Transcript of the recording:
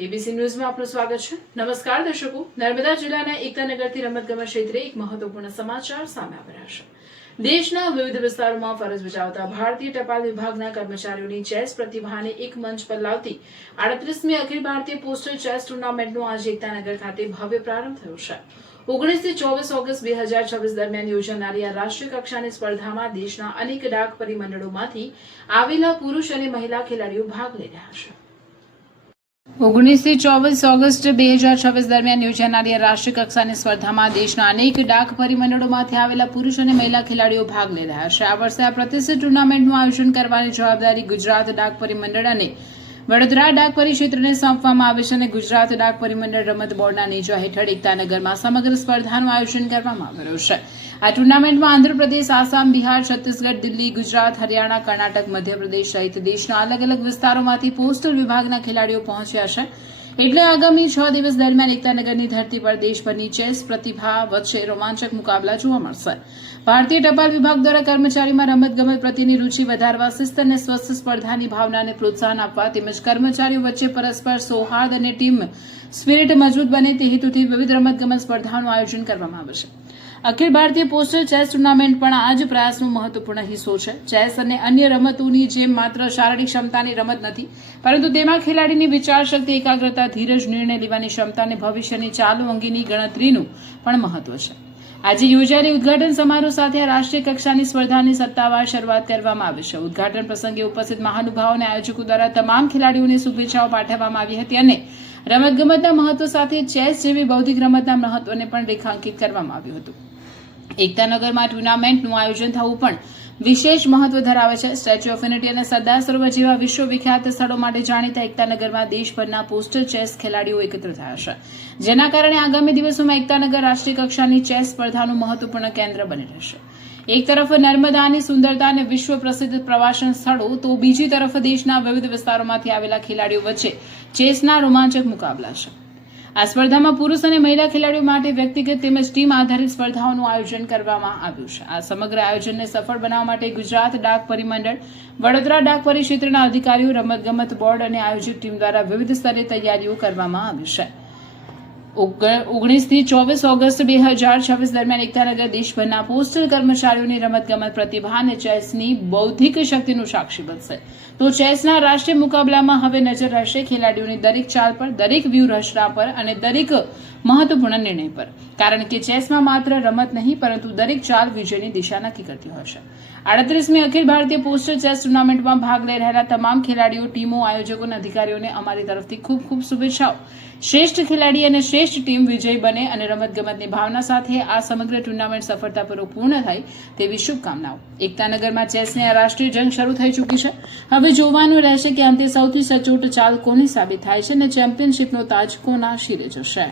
ABC ન્યૂઝમાં આપનું સ્વાગત છે। નમસ્કાર દર્શકો, નર્મદા જિલ્લાના એકતાનગરથી રમતગમત ક્ષેત્રે એક મહત્વપૂર્ણ સમાચાર સામે આવી રહ્યા છે। દેશના વિવિધ વિસ્તારોમાં ફરજ બજાવતા ભારતીય ટપાલ વિભાગના કર્મચારીઓની ચેસ પ્રતિભાને એક મંચ પર લાવતી 38મી અખિલ ભારતીય પોસ્ટલ ચેસ ટુર્નામેન્ટનો આજે એકતાનગર ખાતે ભવ્ય પ્રારંભ થયો છે। 19 થી 24 ઓગસ્ટ 2026 દરમિયાન યોજાનારી આ રાષ્ટ્રીય કક્ષાની સ્પર્ધામાં દેશના અનેક ડાક પરિમંડળોમાંથી આવેલા પુરુષ અને મહિલા ખેલાડીઓ ભાગ લઈ રહ્યા છે। 19 થી 24 ઓગસ્ટ 2026 દરમિયાન યોજાનારી રાષ્ટ્રીય કક્ષાની સ્પર્ધામાં દેશના અનેક ડાક પરિમંડળોમાંથી આવેલા પુરુષ અને મહિલા ખેલાડીઓ ભાગ લઈ રહ્યા છે। આ વર્ષે આ પ્રતિષ્ઠિત ટુર્નામેન્ટનું આયોજન કરવાની જવાબદારી ગુજરાત ડાક પરિમંડળ અને વડોદરા ડાક પરિક્ષેત્રને સોંપવામાં આવે છે અને ગુજરાત ડાક પરિમંડળ રમત બોર્ડના નેજા હેઠળ એકતાનગરમાં સમગ્ર સ્પર્ધાનું આયોજન કરવામાં આવ્યું છે। આ ટુર્નામેન્ટમાં આંધ્રપ્રદેશ, આસામ, બિહાર, છત્તીસગઢ, દિલ્હી, ગુજરાત, હરિયાણા, કર્ણાટક, મધ્યપ્રદેશ સહિત દેશના અલગ અલગ વિસ્તારોમાંથી પોસ્ટલ વિભાગના ખેલાડીઓ પહોંચ્યા છે। એટલે આગામી 6 દિવસ દરમિયાન એકતાનગરની ધરતી પર દેશભરની ચેસ પ્રતિભા વચ્ચે રોમાંચક મુકાબલા જોવા મળશે। ભારતીય ટપાલ વિભાગ દ્વારા કર્મચારીમાં રમતગમત પ્રત્યેની રૂચિ વધારવા, શિસ્ત અને સ્વસ્થ સ્પર્ધાની ભાવનાને પ્રોત્સાહન આપવા તેમજ કર્મચારીઓ વચ્ચે પરસ્પર સૌહાર્દ અને ટીમ સ્પિરિટ મજબૂત બને તે હેતુથી વિવિધ રમતગમત સ્પર્ધાઓનું આયોજન કરવામાં આવે છે। Akhil Bharatiya postal chess tournament પણ આ જ પ્રયાસનો મહત્વપૂર્ણ હિસ્સો છે। ચેસ અને અન્ય રમતોની જેમ માત્ર શારીરિક ક્ષમતાની રમત નથી, પરંતુ તેમાં ખેલાડીની વિચારશક્તિ, એકાગ્રતા, ધીરજ, નિર્ણય લેવાની ક્ષમતા અને ભવિષ્યની ચાલો અંગેની ગણતરીનું પણ મહત્વ છે। આજે યોજાયેલી ઉદઘાટન સમારોહ સાથે આ રાષ્ટ્રીય કક્ષાની સ્પર્ધાની સત્તાવાર શરૂઆત કરવામાં આવી છે। ઉદઘાટન પ્રસંગે ઉપસ્થિત મહાનુભાવો અને આયોજકો દ્વારા તમામ ખેલાડીઓને શુભેચ્છાઓ પાઠવવામાં આવી હતી અને રમતગમતના મહત્વ સાથે ચેસ જેવી બૌદ્ધિક રમતના મહત્વને પણ રેખાંકિત કરવામાં આવ્યું હતું। એકતાનગરમાં ટુર્નામેન્ટનું આયોજન થવું પણ વિશેષ મહત્વ ધરાવે છે। સ્ટેચ્યુ ઓફ યુનિટી અને સરદાર સરોવર જેવા વિશ્વવિખ્યાત સ્થળો માટે જાણીતા એકતાનગરમાં દેશભરના પોસ્ટલ ચેસ ખેલાડીઓ એકત્ર થયા છે, જેના કારણે આગામી દિવસોમાં એકતાનગર રાષ્ટ્રીય કક્ષાની ચેસ સ્પર્ધાનું મહત્વપૂર્ણ કેન્દ્ર બની રહેશે। એક તરફ નર્મદાની સુંદરતા અને વિશ્વ પ્રસિદ્ધ પ્રવાસન સ્થળો, તો બીજી તરફ દેશના વિવિધ વિસ્તારોમાંથી આવેલા ખેલાડીઓ વચ્ચે ચેસના રોમાંચક મુકાબલા છે। આ સ્પર્ધામાં પુરુષ અને મહિલા ખેલાડીઓ માટે વ્યક્તિગત તેમજ ટીમ આધારિત સ્પર્ધાઓનું આયોજન કરવામાં આવ્યું છે। આ સમગ્ર આયોજનને સફળ બનાવવા માટે ગુજરાત ડાક પરિમંડળ, વડોદરા ડાક પરિક્ષેત્રના અધિકારીઓ, રમતગમત બોર્ડ અને આયોજક ટીમ દ્વારા વિવિધ સ્તરે તૈયારીઓ કરવામાં આવી છે। 19 થી 24 ઓગસ્ટ 2026 દરમિયાન એકતાનગર દેશભરના પોસ્ટલ કર્મચારીઓની રમતગમત પ્રતિભા અને ચેસની બૌદ્ધિક શક્તિનું સાક્ષી બનશે। તો ચેસના રાષ્ટ્રીય મુકાબલામાં હવે નજર રહેશે ખેલાડીઓની દરેક ચાલ પર, દરેક વ્યૂહરચના પર અને દરેક મહત્વપૂર્ણ નિર્ણય પર, કારણ કે ચેસમાં માત્ર રમત નહીં પરંતુ દરેક ચાલ વિજયની દિશા નક્કી કરતી હોય છે। 38મી અખિલ ભારતીય પોસ્ટલ ચેસ ટુર્નામેન્ટમાં ભાગ લઈ રહેલા તમામ ખેલાડીઓ, ટીમો, આયોજકો અને અધિકારીઓને અમારી તરફથી ખૂબ ખૂબ શુભેચ્છાઓ। શ્રેષ્ઠ ખેલાડી અને શ્રેષ્ઠ ટીમ વિજય બને અને રમતગમતની ભાવના સાથે આ સમગ્ર ટુર્નામેન્ટ સફળતાપૂર્વક પૂર્ણ થાય તેવી શુભકામનાઓ। એકતાનગરમાં ચેસની આ રાષ્ટ્રીય જંગ શરૂ થઈ ચૂકી છે। હવે જોવાનું રહેશે કે અંતે સૌથી સચોટ ચાલ કોની સાબિત થાય છે અને ચેમ્પિયનશિપનો તાજ કોના શિરે જશે।